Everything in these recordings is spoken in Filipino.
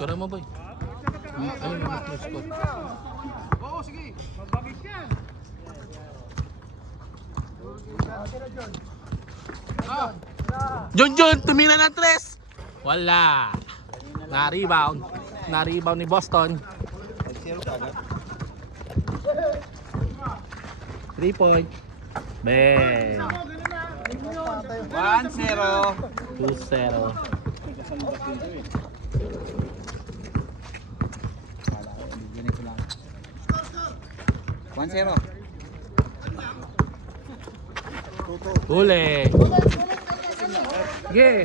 Score mo, boy. Ayun, score. Oo, sige. Mabagit yan. Junjun, tumira ng 3. Wala. Na-rebound. Na-rebound ni Boston. 3 point. Bang. 1-0. 2-0. Huli. Sige.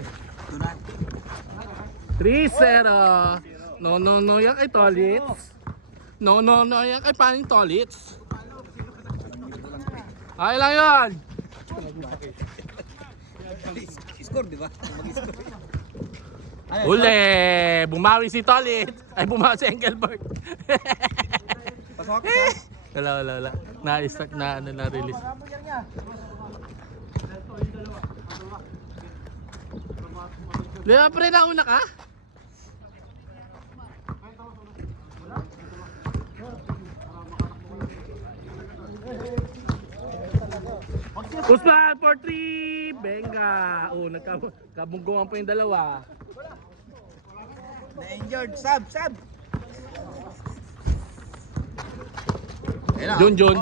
3-0. No, yan kay Tolits. No, yan kay Paning Tolits. Ay lang yun. Score, di ba? Mag-score. Huli. Bumawi si Tolits. Ay, bumawi si Engelbert. Pasok ka. Wala. Na-start na, na-release. Di ba pre, nauna ka? Usman for 3! Benga! Oh, nagkabunggungan pa yung dalawa. Na-injured. Sab. Jun.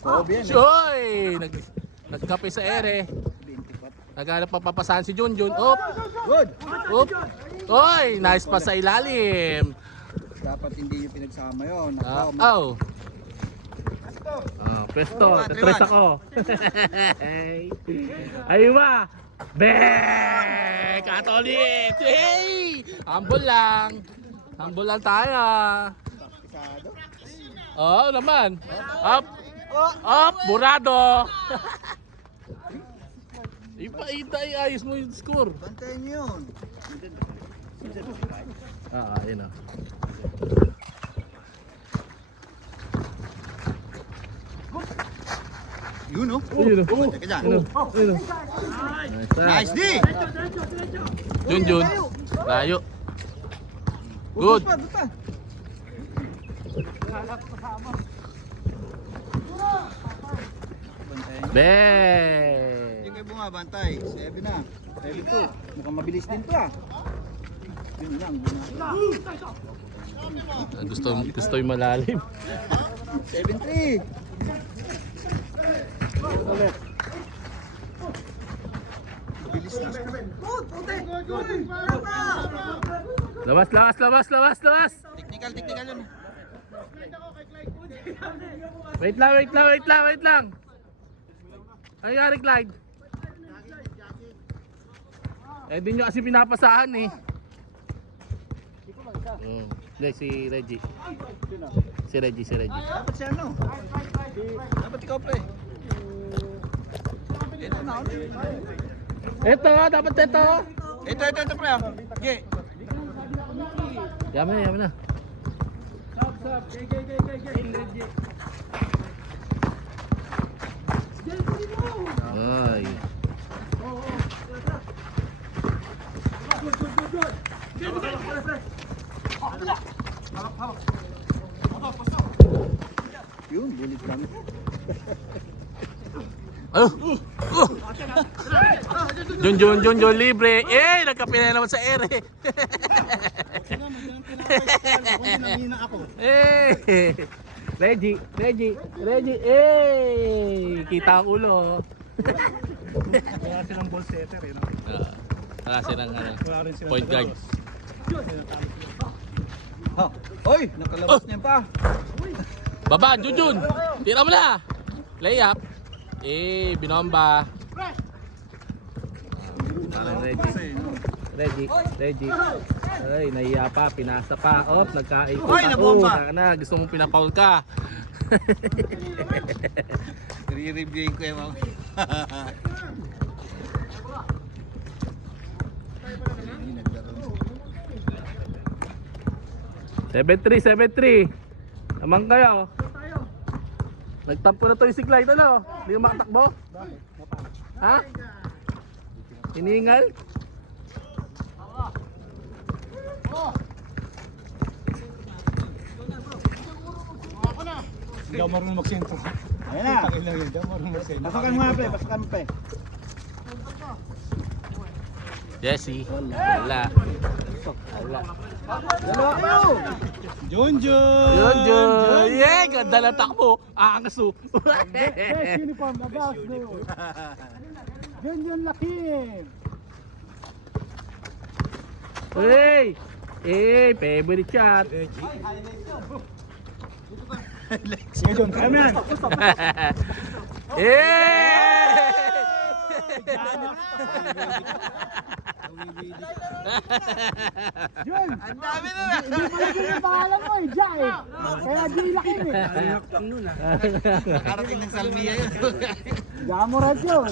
Oh, bien. Shoy! Nagkape sa ere. Naghanap pa papasahan si Jun. Op! Good. Oy! Nice pa sa ilalim. Dapat hindi yung pinagsama yun. Pesto. Tres ako. Ayun ba? Bek! Katolik! Hey! Humble lang tayo. Oo naman. Up! Burado! Iayos mo yung score. Bantayan niyo yun. Ayun o. Yun, oh. Teka dyan. Nice D! Jun. Layo. Good. Hindi kayo bumabantay. 7 na. 7-2. Mukhang mabilis din to ah. Yun lang. Gusto yung malalim. 7-3. Mabilis na. Lawas. Technical yun. Wait lang. Ano nangyari, Clyde? Di nyo kasi pinapasahan eh. Hindi, si Reggie. Si Reggie. Dapat siya ano? Dapat ikaw pre. Ito na ako. Dapat ito. Ito pre ah. Okay. Yaman na. Ay. Yun, bulit lang. Jun libre. Nagkapinay naman sa ere. Reggie. Kita ang ulo. Wala silang ball setter eh. Wala silang point guard. Hoy, nakalabas niya pa. Baba, Jun. Tira mo na. Layup. Binomba. Reggie. Ay, nahiya pa, pinasa pa. Nagkaikot. Hoy, nabomba. Gusto mong pinapaul ka. I-reviewin ko yung mga. 7-3. Amang kayo. Nagtampo na to yung si Clyde, ano? Hindi mo makatakbo? Ha? Hiningal? Hindi ako marunong magsentro. Ayan na. Pakilang yun, hindi ako marunong magsentro. Pasokan mo nga, pre. Pasokan mo, pre. Jesse. Wala. Wala. Dalawa kayo. Junjun! Yun, yun. Yeah, ganda na takbo. Aangaso. Best uniform, abas, bro. Junjun Lakim. Hey! Hey, favorite shot. Junjun, kaya mo yan. Hey! Jun! Ang dami na Hindi pala Jun yung pangalan mo eh, Ja eh. Kaya Jun Lakim eh. Nakarating ng Salmia yun. Ja mo rin yun.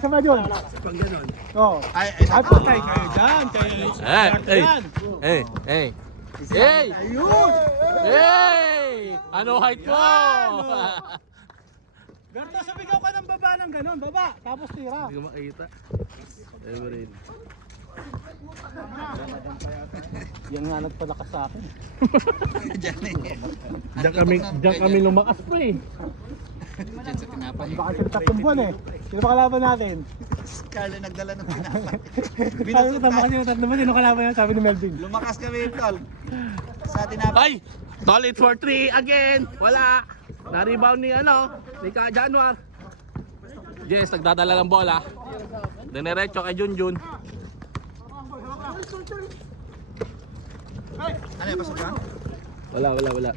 Sama Jun. Pang ganon. Oo. Ay, Ay, patay kayo dyan. Kayo Hey, hey, hey, hey. Hey! Ayun! Hey! Ano height mo? Berto, sumigaw ka ng baba ng ganun. Baba, tapos tira. Hindi ko makita. Favorite. Yan nga nagpalakas sa akin. Diyan eh. Diyan kami lumakas pa eh. Diyan sa tinapay. Baka sila 3 buwan eh. Sino ba kalaban natin? Carlo nagdala ng tinapay. Sabi ko, Binasot tama na. kasi yung 3 buwan. Sino kalaban yan? Sabi ni Melvin. Lumakas kami, tol. Sa tinapay. Ay! Solid for 3 again! Wala! Na-rebound ni ni Ka Januar. Yes, nagdadala ng bola. Dinerecho kay Junjun. Ano yung pasok ba? Wala.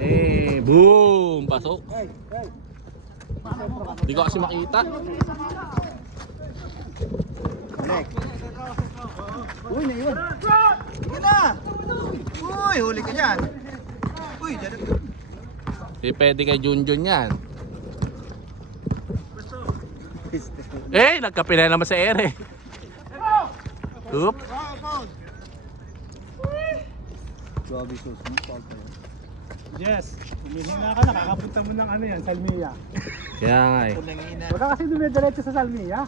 Eh, boom! Pasok. Hindi ko kasi makita. Balik. Uy, naiwan. Sige na! Uy, huli ka dyan. Uy, dyan. Hindi pwede kay Junjun yan. Eh, nagkapila naman sa ere. Oop. Grabe sus, no? Salt pa yun. Yes. Humihina ka, nakakapunta mo ng ano yan, Salmia. Kaya nga eh. Ito lang yung ina. Huwag ka kasi dumidiretso sa Salmia.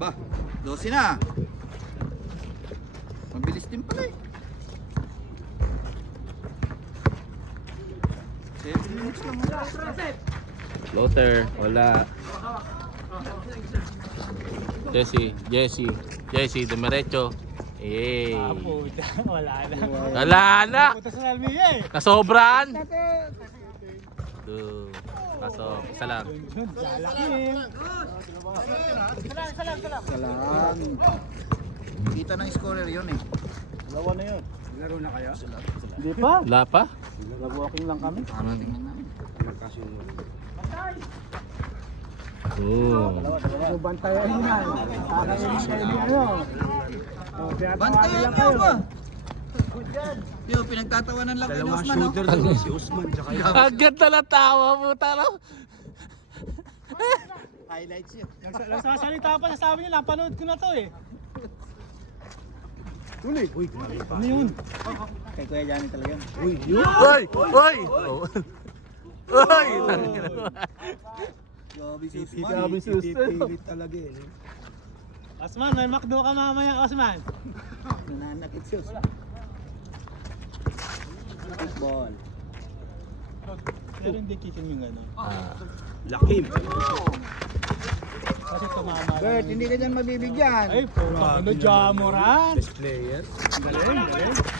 Ba, 12 na. Mabilis din pala eh. 7 minutes lang. Floater, wala. Jesse, dumiretso. Eh. Puta, wala na. Wala na. Punta sa Salmia eh. Kasobran. Two. Pasok. Isa lang. Jun, Lakim. Kalaan. Kita ng scorer yun eh. Dalawa na yun. Laro na kayo? Hindi pa. Wala pa? Nag-walking lang kami. Tingnan namin. Magkasunod. Oo. So, bantayan nyo yan. Kakainin kayo ni ano. Oh, Bantayan niyo ba? Yo, pinagtatawanan lang kayo ni Dalawang Osman. shooter doon, si Usman tsaka yung Ang ganda na tawa mo, tara. Highlights yun. Nagsasalita pa sa sabi nila, panood ko na to eh. Uy, grabe pa. Ano yun? Kay Kuya Johnny talaga yun. Uy, yun. Oy! Oy! Oy! Tangina mo. Grabe si Osman. Grabe si Usman. Pipilit talaga eh. Osman, may McDo ka mamaya, Osman. Nananakit si Osman. Football. Pero hindi kikin yung gano'n. Lakim. Kasi tumama lang. Bert, hindi ka dyan mabibigyan. Ay, puta, ano, Jamoran? Best player. Galing.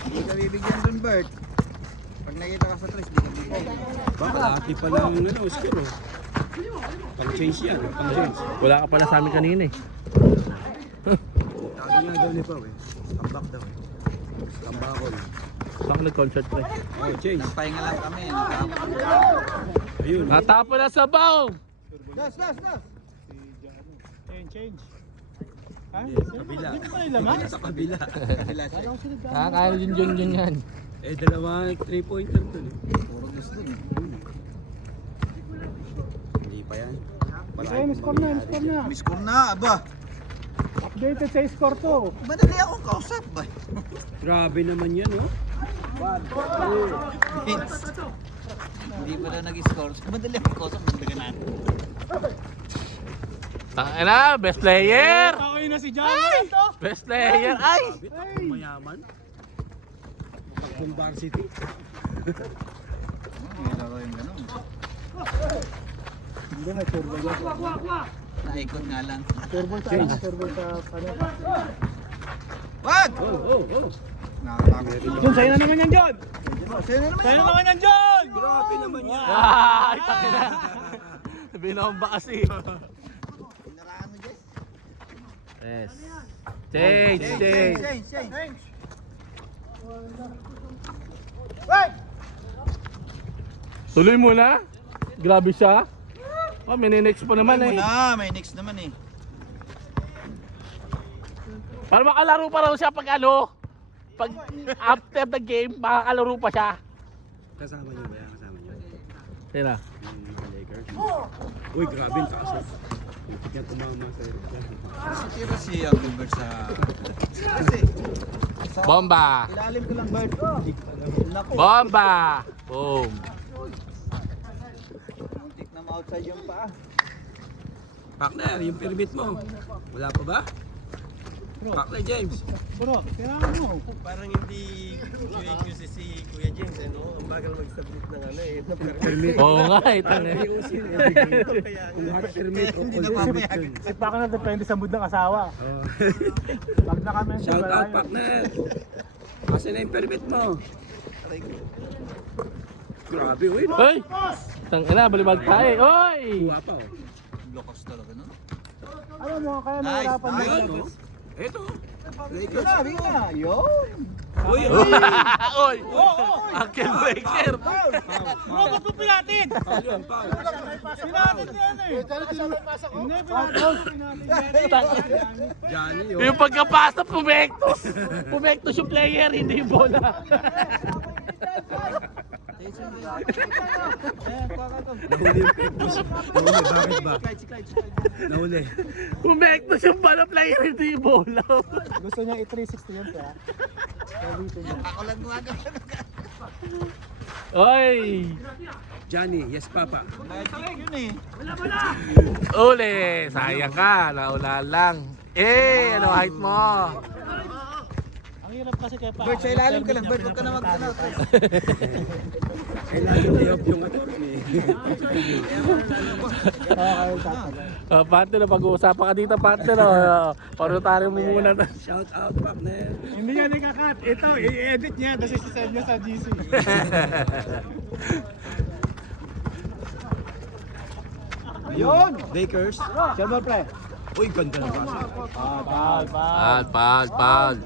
Hindi ka bibigyan dun, Bert. Pag nakita ka sa tres, hindi ka bibigyan. Baka laki pa lang score. Pang change yan, pang change. Wala ka pala sa amin kanina eh. Sabi nga daw ni Pao eh. Comeback daw eh. Comeback ako. Saan ka nag-concert pre? Oh, change. Nagpahinga lang kami. Ayun. Natapon na sa baw! Das! Change. Ha? Kabila. Dito pa yung laman? Sa kabila. Kabila siya. Alam ko sila dyan. Kaya Junjun yan. Eh, dalawa 3-pointer dun eh. Puro gusto dun. Hindi pa yan. Ay, score na. Miss ko na, aba. Updated sa score to. Madali akong kausap ba? Grabe naman yan, oh. Vince. Hindi pa na nag-score. Madali akong kausap. Magdagan natin. Tangina, best player! Ako yun na si John to. Best player! Ay! Mayaman. Pag varsity. May laro yung gano'n. Hindi na turbo. Naikot nga lang. Turbo sa ano. Wag! Oh. Nakakatakot. John, sa'yo na naman yan, John. Sa'yo na naman Sa'yo yun. na naman yan, John. Grabe naman yan. Ay! Tangina! Binomba kasi. Pinaraan mo, Jess. Yes. Change. Change. Tuloy mo na. Grabe siya. Oh, may next pa naman eh. May next naman eh. Para makalaro pa raw siya pag ano. Pag after the game, makakalaro pa siya. Kasama niyo ba yan? Kasama niyo? Sina? Yung Lakers. Uy, grabe yung taas. Hindi niya tumama sa Tira si Uncle Bert sa... Kasi, Bomba! ilalim ko lang, Bert. Naku. Bomba! Boom! Muntik na ma-outside yung paa. Partner, yung permit mo. Wala pa ba? Partner James. Bro, kailangan mo. Parang hindi QAQ si Kuya James, ano? Ang bagal mag-submit ng ano eh, ng permit. Oo nga eh, tangin. Kaya Kung hard permit o Hindi na full permit papayagan. yun. Si Paco na depende sa mood ng asawa. Oh. Pag naka-mention Shout wala out yun. partner. Kasi na yung permit mo. Grabe, uy. No? Hoy! Tangina, balibag tayo. Hoy! Kuha pa oh. Lokos talaga, no? Alam mo, kaya nahirapan mo. Ayun oh. Ito. Lakers. Grabe nga, yun. Uy, Oy! Uncle Breaker! Bro, ba't mo pinatid? Paul yun, Paul. Pinatid yan eh. Hindi, pinatid. Johnny yun. Yung pagkapasa, pumektos! Pumektos yung player, hindi yung bola. Nahuli yung pektos. Nahuli, bakit ba? Nahuli. Pumektos yung bola player, hindi yung bola. Gusto niya i-360 yan siya. Ako lang gumagawa. Oy! Johnny, yes papa. Magic yun eh. Uli! Sayang ka, nauna lang. Ano height mo? Ang hirap kasi kaya pa. Bert, sa ilalim ka lang. Bert, huwag ka na mag-ano. Kailangan i-off yung attorney. Partner, pag-uusapan ka dito, partner. Parutari mo muna. Shout out partner. Hindi niya nikakat. Ito, i-edit niya. Tapos isi-send niya sa GC. Ayun! Lakers. Silver play. Uy, ganda na basa. Pag.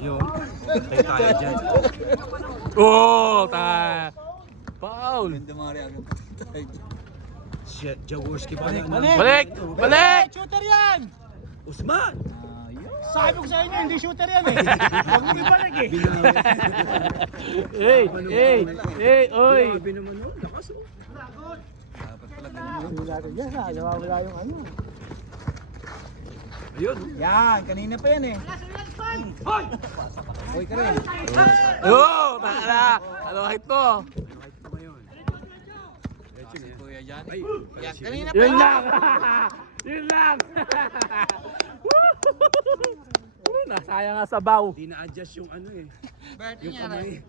Yun. Tayo tayo dyan. Oh, Paul! Ganda mga reaction. Jaworski pa na. Balik! Shooter yan! Usman! Sabi ko sa inyo, hindi shooter yan eh. Huwag mo ibalik eh. Hey, oy! Grabe naman oh. Lakas oh. Dapat pala ganun. Hindi natin yan ha. Nawawala yung ano. Ayun. Yan, kanina pa yan eh. Hoy ka rin. Oh, tara! Ano height mo? Kahit pa ngayon. Si Kuya Jan. Ay, Yan, kanina pa Yun yan. lang! Yun lang! Nasayang nga sa baw. di na-adjust yung ano eh. Bert, Yung yan kamay.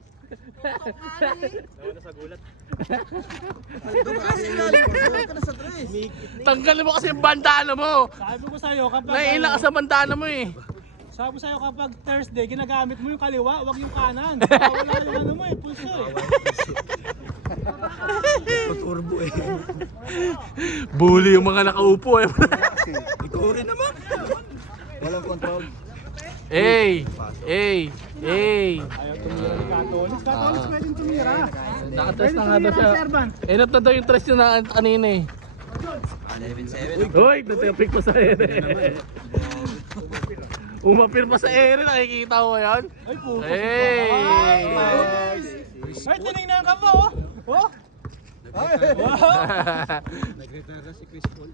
Doon ka kasi ilalim ko. Doon ka na sa tres. Tanggalin mo kasi yung bandana mo. Sabi ko sa'yo kapag... Naiila ka sa bandana mo eh. Sabi ko sa'yo kapag Thursday, ginagamit mo yung kaliwa, wag yung kanan. Wala yung ano mo eh, pulso eh. Turbo eh. Bully yung mga nakaupo eh. Ikaw rin naman. Walang control. Hey! Ayaw tumira ni Catolis. Catolis pwedeng tumira. Nakatres na nga daw Tumira siya. ang servant. Inot na daw yung tres niya na kanina eh. 11-7. Uy, natipik pa sa ere. Umapir pa sa ere, nakikita mo yan? Ay po. Hey! Ay, tinignan ka pa oh. Oh? Nag-retire na si Chris Paul.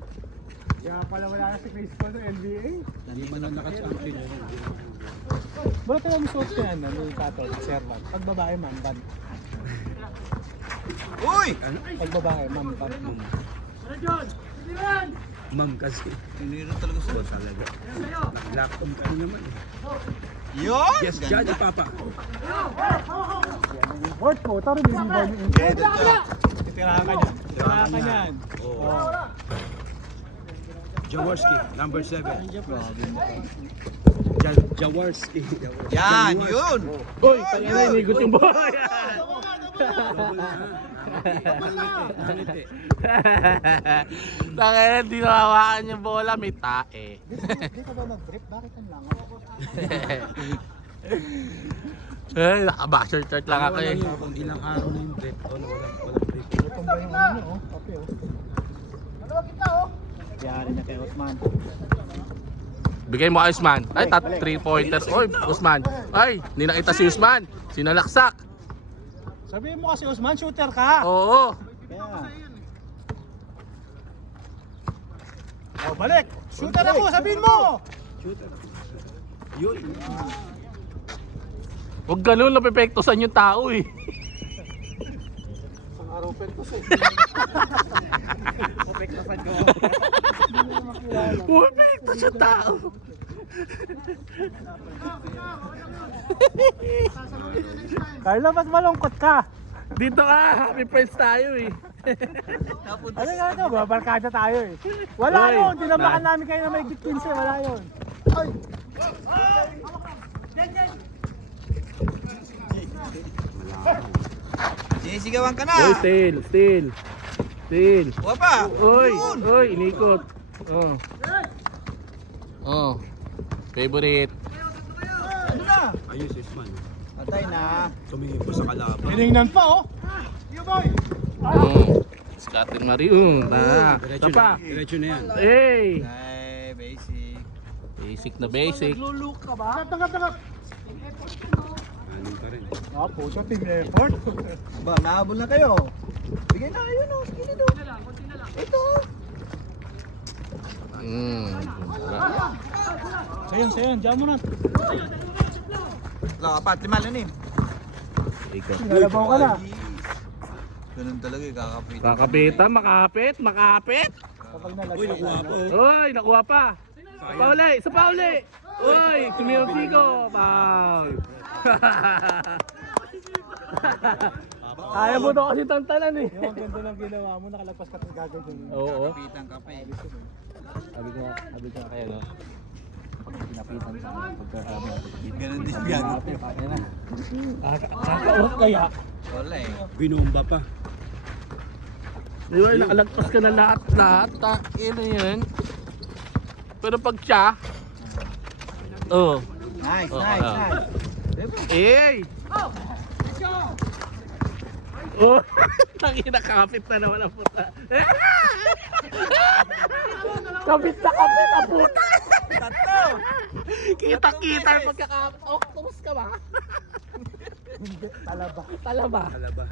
Kaya pala wala na si Chris Paul sa NBA. Hindi man na naka-champion. Bro, tayo mo suot ko yan, ano yung Catolis, servant. Pag babae, mamban. Uy! Pag babae, mamban. Ma'am kasi. Tinira talaga sila. Talaga. Nag-laptop ka naman eh. Yun! Yes, Johnny Papa. Word po, taro din ba yung Edit ka. titirahan ka niyan. Titirahan ka niyan. Oo. Jaworski, number 7. Jaworski. Yan, yun! Uy, tayo na inigot yung bola. Tangina, di nawawakan yung bola, may tae. Hindi ka ba nag-drip? Bakit ang langaw? Eh, naka-boxer shirt lang ako eh. Kung ilang araw na yung break. Walang break. Ito ba yung ano niyo? Kape oh. Yari na kay Osman. Bigay mo kay Usman. Ay, 3-pointer. Oy, Usman. Ay, hindi nakita si Usman. Sinalaksak. Sabihin mo kasi Osman, shooter ka. Oo. Kaya. Oh, balik. Shooter ako, sabihin mo. Shooter. Yun. Huwag ganun, napepektosan yung tao eh. Ang araw pentos eh. Pektosan ko. Pumepektos yung tao. Carlo, mas malungkot ka. Dito ka, happy friends tayo eh. Ano nga ito? Babarkada tayo eh. Wala Uy, yun. Dinamakan namin kayo na may 15 eh. Wala yun. Ay! Sinisigawan ka Uy, na! still. Huwag pa! Uy, Yun! uy, inikot. Oh. Oh. Favorite. Ano na? Ayos, Usman. Patay na. Tumingin po sa kalaban. Tinignan pa oh. You boy! Oh. Scatter Mariung. Na. Diretso Tapa. na. Diretso na yan. Hey. Ay, basic. Basic na basic. Nagluluk ka ba? Tanggap. Anin pa rin. Ah, puto team effort. Ba, nahabol na kayo. Bigay na kayo no. Sige na. Ito. Sayon. Diyan mo na. Apat, 5, 6. Ikaw. Nalabaw ka na. Ganun talaga eh, kakapit. Kakapitan, makapit. Kapag nalagay. Uy, nakuha po. Uy, nakuha pa. Sa pauli. Uy, sumiyaw Chico. Foul. Ayaw mo daw kasi tantanan eh. Yung ang ganda ng ginawa mo, nakalagpas ka ng gagawin. Oo. Kapitan ka pa eh. Sabi ko nga kayo, no? Pag pinapitan sa akin, pagkasabi ng Ganun din yan. Ayun na. Kakaurot kaya. Wala eh. Binomba pa. Di ba, nakalagpas ka na lahat. Ano yan? Pero pag siya, oh. Nice, Oh, nice, ah. nice. Hey! Oh! Tangina, kapit na naman ang puta. Kapit ang puta! Tatlo! Kita-kita yung pagkakapit. Oh, tumus ka ba? Hindi, talaba. Talaba. Alaba.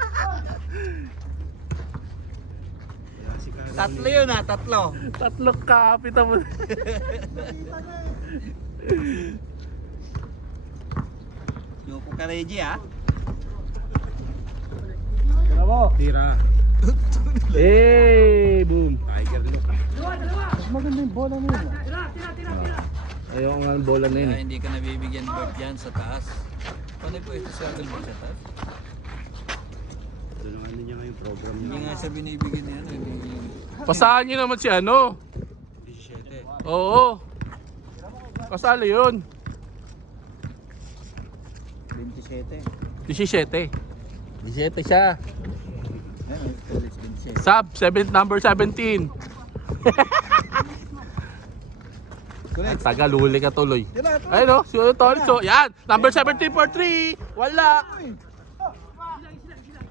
Wala si Carlo. Tatlo yun ah, tatlo. Tatlo kapit ang puta. Yoko ka Reggie ah. Bravo. Tira. Hey! Boom! Tiger look. Mas maganda yung bola mo yun. Ayoko nga ang bola na yun. Kaya hindi ka nabibigyan bird yan sa taas. Paano po ito sa atin sa taas? Ito naman niya ngayong program Hindi niya. nga siya binibigyan niya. Pasahan niyo naman si ano? 17. Oo. Kasali yun. 27. 17. 17 siya. Ano, college 27. Sub, number 17. Ang tagal, huli ka tuloy. Ayun o, si Tolso. Yan, number 17 for 3. Wala.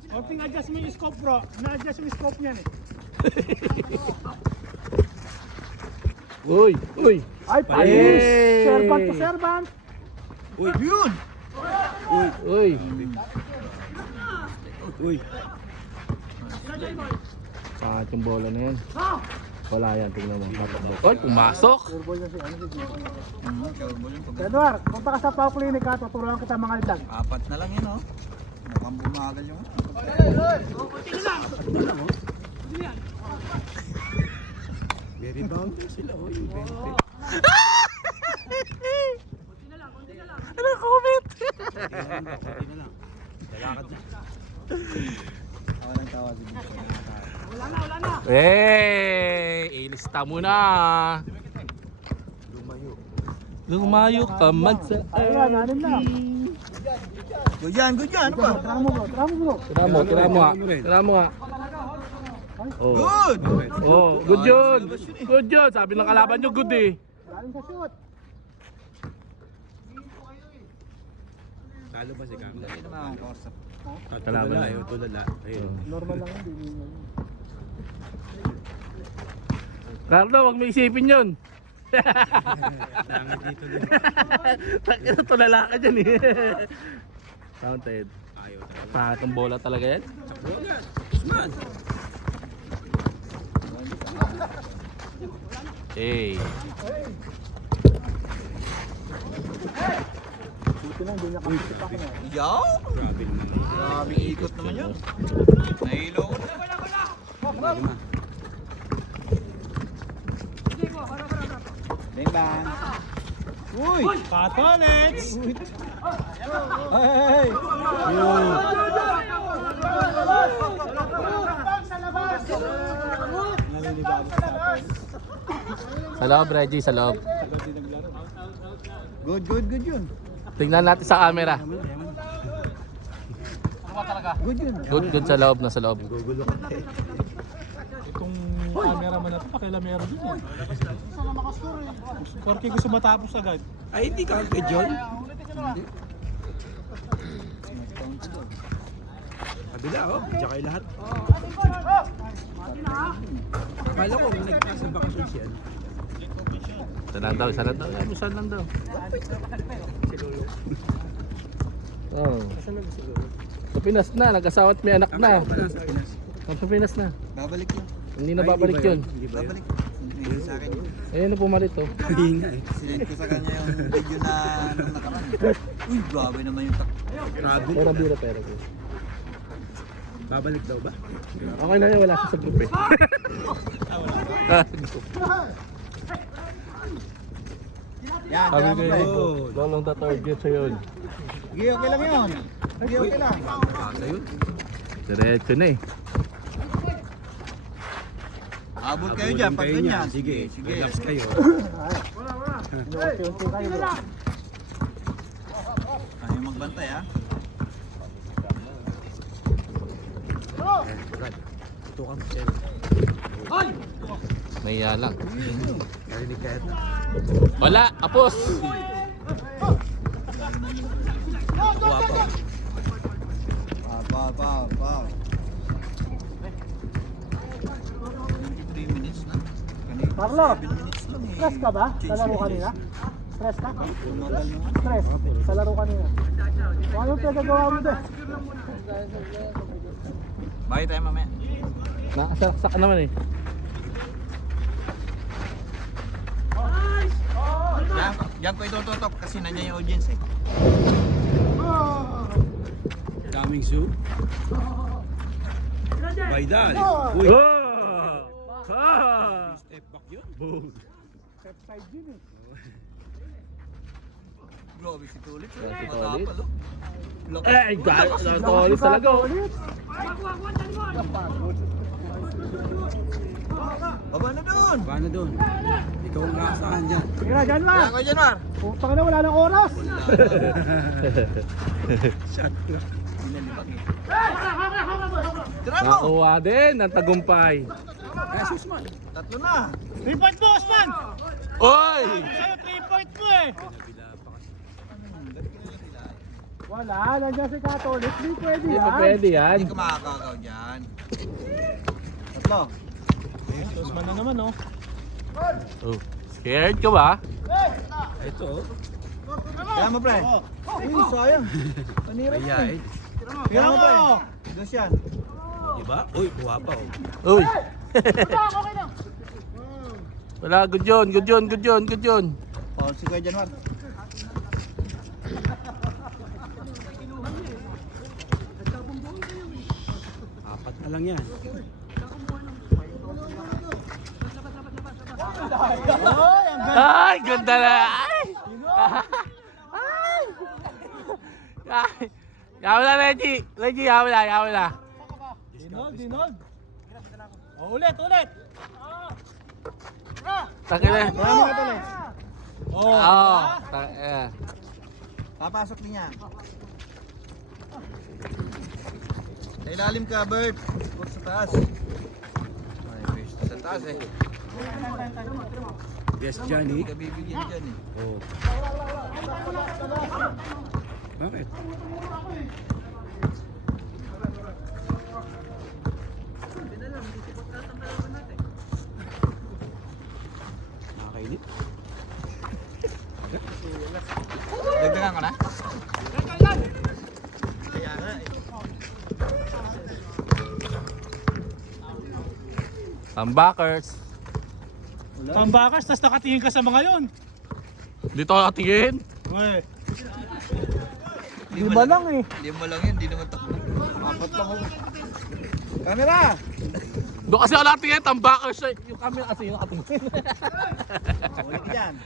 Konting adjust mo yung scope bro. Na-adjust yung scope niyan eh. Uy. Ay, panis! Hey! Servant to servant! Uy. Yun! Uy. Uy. Pangat yung bola na yan. Wala yan, tingnan mo. Uy, pumasok. Edward, punta ka sa Pau Clinic ha. Tuturuan kita mga aldag. 4 na lang yun oh. Mukhang bumagal yung Counter sila, oh, yung 20. Ano comment? Konti na lang. Lalakad na. Ako lang tawag dito. Ilista mo na. Lumayo ka man sa Ayan, anim na. Good yan, ano ba? Tara mo bro, tara mo bro. Tira mo nga. Oh. Good! Oh, good yun. Good yun. Sabi ng kalaban nyo, good eh. Galing sa shoot. Talo ba si Kang? Dali naman ang kausap. Kalaban na. Ayun, tulala. Ayun. Normal lang yun, hindi mo. Carlo, huwag mo isipin yun. Langit dito din. Takina, tulala ka dyan eh. Counted. Ayaw talaga. Pakatong bola talaga yan. Sakbo agad. Usman. Hey. Dito na, hindi niya kapit ako na. Yaw! Grabe naman. Grabe ikot naman yun. Nahilo ko. Lima. Bang! Uy! Katolets! Hey! Sa loob, Reggie, sa loob. Good yun. Tingnan natin sa camera. Good yun. Good sa loob, nasa loob. Gugulo ka. Itong camera man natin, pakilamero din eh. Porque gusto matapos agad. Ay, hindi ka kay John? Kabila, oh. Diyan kayo lahat. Akala ko, nagpasa bakasyon siya. Isa lang daw. Isa lang daw. Oh. Sa Pinas na, nag-asawa at may anak na. Akala ko pala sa Pinas. Sa Pinas na. Babalik yun. Hindi na babalik yun. Hindi ba yun? Babalik. Hindi sa akin. Ayun na pumalit oh. Hindi nga eh. Sinend ko sa kanya yung video na nung nakaraan. Uy, grabe naman yung Grabe. Pera bira. Babalik daw ba? Okay na yun, wala siya sa group eh. Yan, Sabi tira ko mo pre. yun, lolong the target sa yun. Sige, okay lang yun. Sige, okay lang. Kasa yun. Diretso na eh. Abot kayo dyan, pag Kayo ganyan. niyan. Sige, relax kayo. Unti-unti kayo bro. Ayaw magbantay ha. Ito ka mo, Sel. Nahiya lang. Narinig ka ito. Wala, apos! Kuha pa. Pa. 23 minutes na. Kanina, Carlo, 7 minutes lang eh. stress ka ba sa laro kanina? Stress ka? Tumagal naman. Stress sa laro kanina. Kung anong pinagagawa mo doon? Bakit tayo mamaya? Nakasaksak ka naman eh. Yan ko itututok kasi nandiyan yung audience eh. Coming soon. Baydal. Uy. Step back yun. Step side din eh. Grabe si Tulit. Si Tulit. Laki. Eh, tolis talaga oh. Baba na doon. Paano doon? Ikaw ang nakasahan dyan. Sige na, dyan Kaya lang. ko dyan, Mar. Puta ka na, wala nang oras. Shot ko. Tira mo. Nakuha din ng tagumpay. Kaya si Usman. Tatlo na. 3 points mo, Osman! Oy! Sa'yo, 3 points mo eh! Wala, nandiyan si Catholic. Hindi pwede Hindi pa yan. pwede yan. Hindi ka makakagaw dyan. Tatlo. Osman na naman oh. Oh. Scared ka ba? Ito oh. Kaya mo, pre. Uy, sayang. Panira mo. Kaya eh. Kaya mo, pre. Dos yan. Diba? Uy, kuha pa oh. Uy! Wala, good yun. Oh, si Kuya Januar. Apat na lang yan. Oy, ang ganda. Ay, ganda na. Ay! Ay! Ay! Yawa na, Reggie. Reggie, yawa na. Dinold. Oh, ulit. Takin na. Marami ka tuloy. Oh. Oo. Papasok din yan. Sa ilalim ka, Bert. Huwag sa taas. Ay, pwesto sa taas eh. Yes, Johnny. Hindi ka bibigyan dyan eh. Oh. Bakit? Nakakainit. Dagdagan ka na? Kaya nga eh. Tambakers. Tambakas, tas nakatingin ka sa mga yon. Dito ako nakatingin. Uy. Lima lang eh. Lima lang yun, di naman takbo. Apat lang ako. Camera! Doon kasi ako nakatingin. Tambakers. Yung camera kasi yung nakatingin. Ulit yan.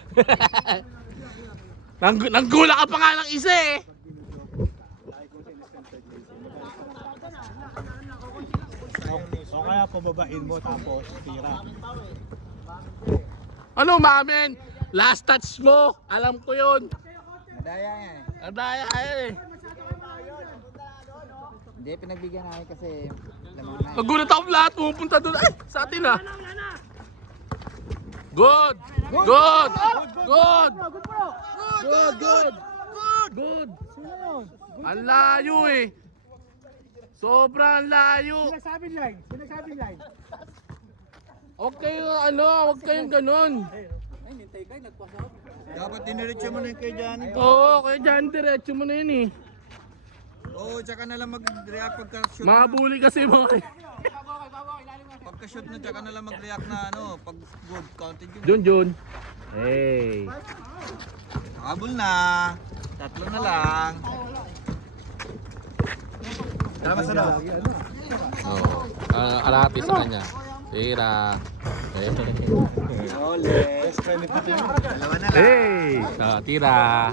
Nanggula ka pa nga ng isa eh. O kaya pababain mo tapos tira. Ano, mamin? Last touch mo. Alam ko yun. Madaya nga eh. Adaya eh. Hindi, pinagbigyan namin kasi lamang na eh. Nagulat ako lahat pupunta doon. Ay, sa atin ah. Good. Good. Good. Good. Sino yun? Ang layo eh. Sobrang layo. Sinasabing line. Huwag kayong ano, huwag kayong ganun. Dapat diniretso mo na yung kay Johnny. Oo, kaya dyan diretso mo na yun eh. Oo, tsaka na lang mag-react pagka-shoot Mga na. bully kasi mga Pagka-shoot na, tsaka na lang mag-react na ano, pag good counted yun. Jun. Hey. Nakabol na. Tatlo na lang. Salamat sa daw. Oo. Kalahati sa kanya. Tira. Ole. Dalawa na lang. Hey. Tira.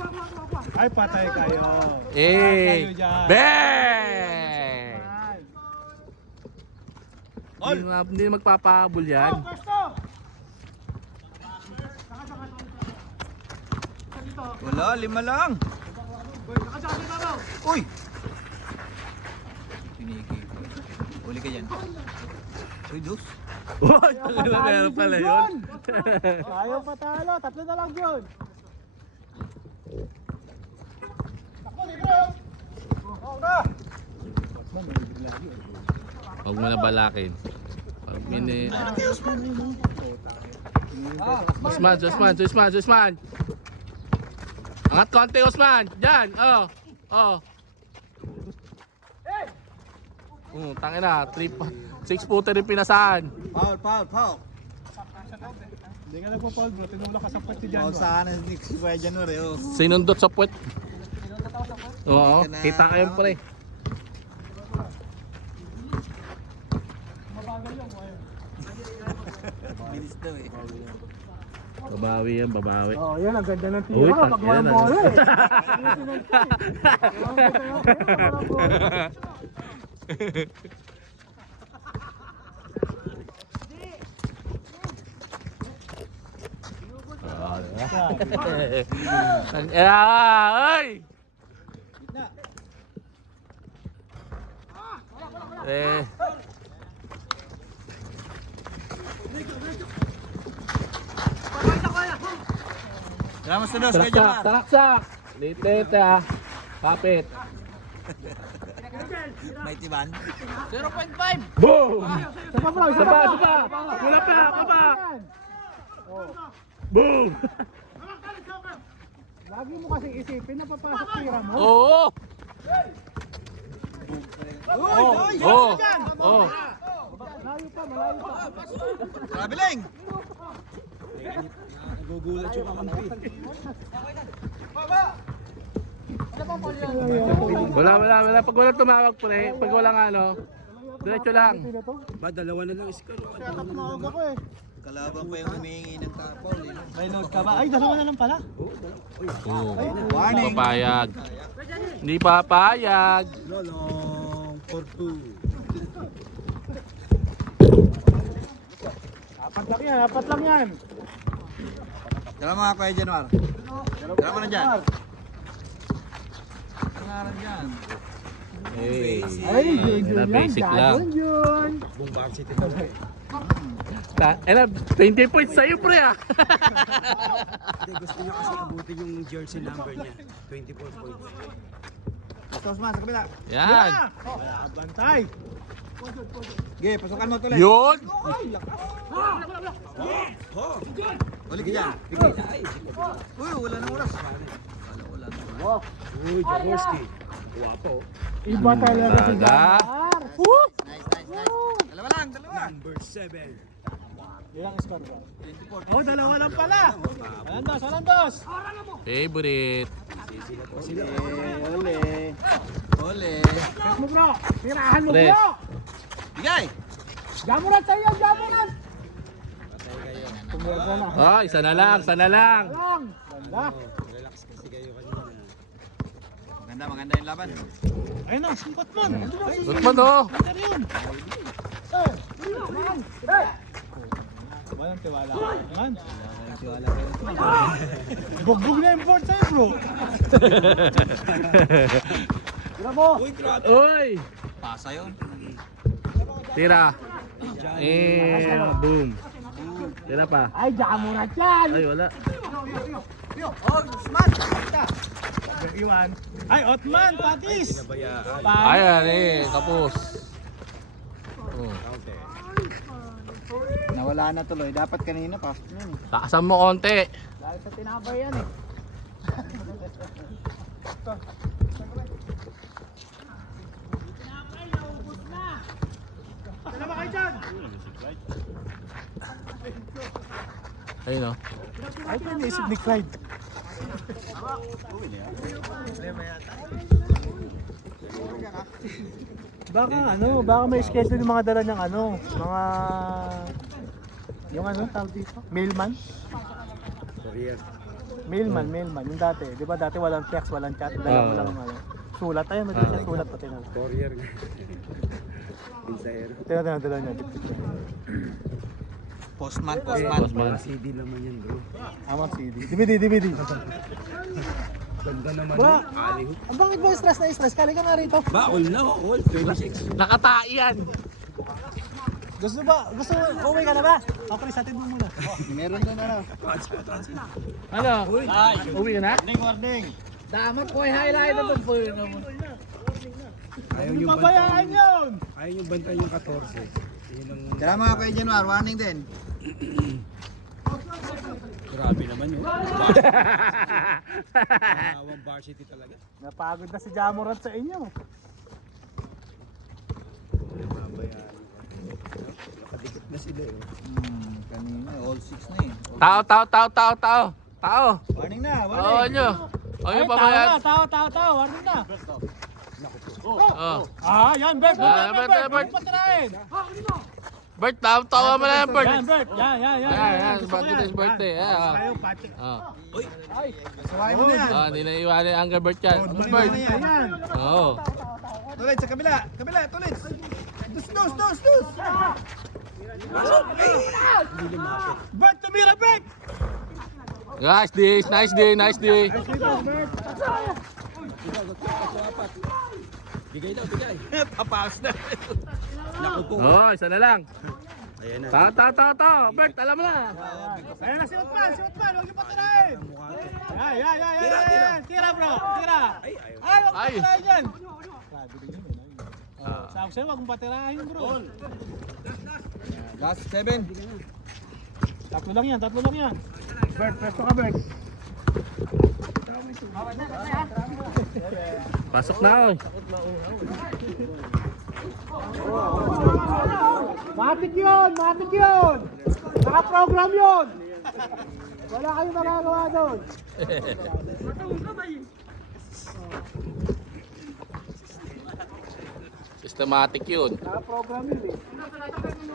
Ay, patay kayo. Hey. Kayo dyan. Bang! Hindi na magpapahabol yan. Wala, lima lang. Uy! Pinigi. Uli ka dyan. Uy, dos. Uy, tangina, meron pala yun. Ayaw patalo. Tatlo na lang yun. Huwag mo na balakin. Pag mini... Usman. Angat konti, Usman. Diyan. Oh. Tangin na. 6-footer yung pinasaan. Foul. Hindi ka nagpa-foul bro. Tinulak ka sa pwet si Foul Jan. sa kanan ni Kuya January, oh. Sinundot sa puwet. Oo, kita kayo pre. Bilis daw eh. Babawi yan, babawi. Oh, yan ang ganda ng Uy, tira. Pag walang yan, bola eh. Ay! Gitna. Salamat sa dos, Kuya January. Taraksak! Litit ah. Kapit. May tiban. Boom! Isa pa bro, Isa pa! Wala pa! Boom! Lagi mo kasing isipin na papasok tira mo. Oo! Oo! Oo! Malayo pa. Traveling! Nagugulat yung kakampi. Wala. Pag walang tumawag pre, pag walang ano, Diretso lang. Sino to? Ba, dalawa na lang score. Kaya tapos ako eh. Kalaban pa yung humihingi ng tapol. Eh. May load ka ba? Ay, dalawa na lang pala. Oo. Warning. Papayag. Hindi papayag. Lolong, 4-2. Apat lang yan. Dala mga Kuya Januar. Dala mo na dyan. Pangaran dyan. Hey. Ay, Yun na, basic lang. Yun. Buong varsity talaga. Ano, 20 points sa'yo, pre, ah. Hindi, gusto niya kasi abutin yung jersey number niya. 24 points. Basta Osman, sa kabila. Yan. Bantay. Sige, pasukan mo tuloy. Yun. Uli ka dyan. Pigil. Uy, wala nang oras. Uy, Jaworski. Guwapo. Iba talaga si Taga. Jamar. Woo! Nice. Dalawa lang, dalawa. Number 7. Ilang score ba? 24. Oh, dalawa lang pala. Alandos. Favorite. Ole. Ole. Check mo bro. Tirahan mo Tres. bro. Bigay. Jamuran sa'yo, jamuran. Tumulog na. Oh, isa na lang. Lang. Ganda. Relax kasi kayo kanina. Maganda yung laban. Ayun na, singkot man. Good man, oh. Ano yun? Walang tiwala ka naman. Bugbog na yung board sa'yo bro. Tira mo. Uy. Pasa yun. Tira. Boom. Tira pa. Ay, jamuran yan. Ay, wala. Oh, Osman. Iwan. Ay, Otman, patis. Ayan, tapos. Oh. Nawala na tuloy. Dapat kanina pa. Taasan mo konti. Dahil sa tinapay yan eh. Dala ba kayo dyan? Ayun, oh. Ay, pa naisip ni Clyde. Baka may schedule yung mga dala niyang yung tawag dito? Mailman? Courier. Mailman, yung dati. Di ba dati walang text, walang chat, dala mo lang sulat. Ayun, may siya sulat pati na. Courier nga. Pinsahero. Tingnan dala niya. Postman. Osman. CD naman yan, bro. Amang CD. DVD. Ganda naman. Bro, Aliho. ang bakit mo stress na stress? Kali ka nga rito. Ba, all na, all. 26. Nakatai yan. Gusto uwi ka na ba? Okay, sa atin mo muna. Meron din ano. Ano? Uwi ka na? Warning. Damat ko ay highlight ito po yun. Ayaw yung Pabayaan yun! Ayaw yung bantayan yung 14. Yun ang Dala mga Kuya Januar. Warning din. grabe naman yun. Awang varsity talaga. Napagod na si Jamorat sa inyo. Nakadikit na sila eh. Kanina, all 6 na eh. Tao. Warning na, Oo warning. nyo. O yung pabayad. Tao. Warning na. Oh. Yan, Bert. Bert. Patirahin. Bert, tawa mo na yan, Bert. Yan, Bert. Yan. Today's birthday. Kayo, Patrick. Suwain mo na yan. Hindi na iwanan yung Angry Bert yan. Ano, Bert? Yan. Oo. Tulit sa kabila. Tulit. Dus. Bert, tumira, Bert. Nice day. Bigay. Papaus na. Naku po. Oh, isa na lang. Ayan na. Tao. Bert, alam mo na. Ayun na si Utman. Huwag niyo patirahin. Yan. Tira, bro. Tira. Huwag Ay. patirahin yan. Sabi sa'yo, huwag mong patirahin, bro. Last 7. Tatlo lang yan. Bert, presto ka, Bert. Pasok na, oy. Matik yun. Naka-program yun. Wala kayong magagawa doon. Systematic yun. Naka-program yun eh.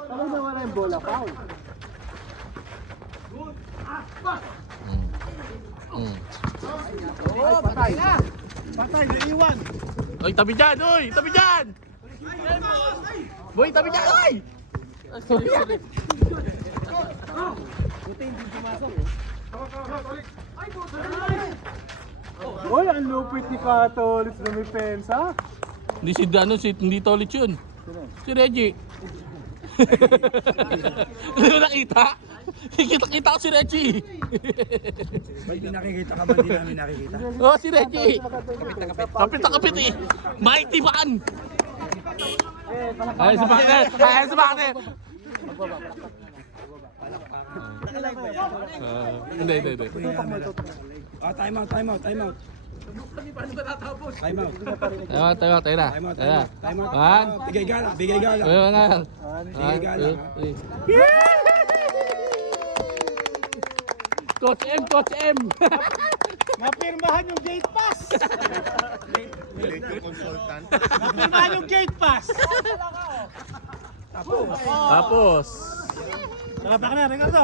Ano na wala yung bola? Foul. Mm. Oh, patay na! Patay, naiwan! Oy, tabi dyan! Oy, tabi dyan! Boy, tabi dyan! Oy! Ay, sorry, sorry. Uy, ang lupit ni Katolis na may pensa. Hindi si Dano, hindi Tolit yun. Si Reggie. Hindi mo nakita? Kita ko si Reggie. Ba't di nakikita ka ba? Di namin nakikita. Oh, si Reggie. Kapit na kapit eh. Mighty man. Ay, si Bakner. Ay, si Bakner. Hindi. Ah, time out. Time out. Tayo na. Time out. One. Bigay gala. Bigay gala. Ay, mga. Bigay gala. Coach M. Napirmahan yung gate pass! Napirmahan yung gate pass! Tapos. Tara, baka na, Ricardo!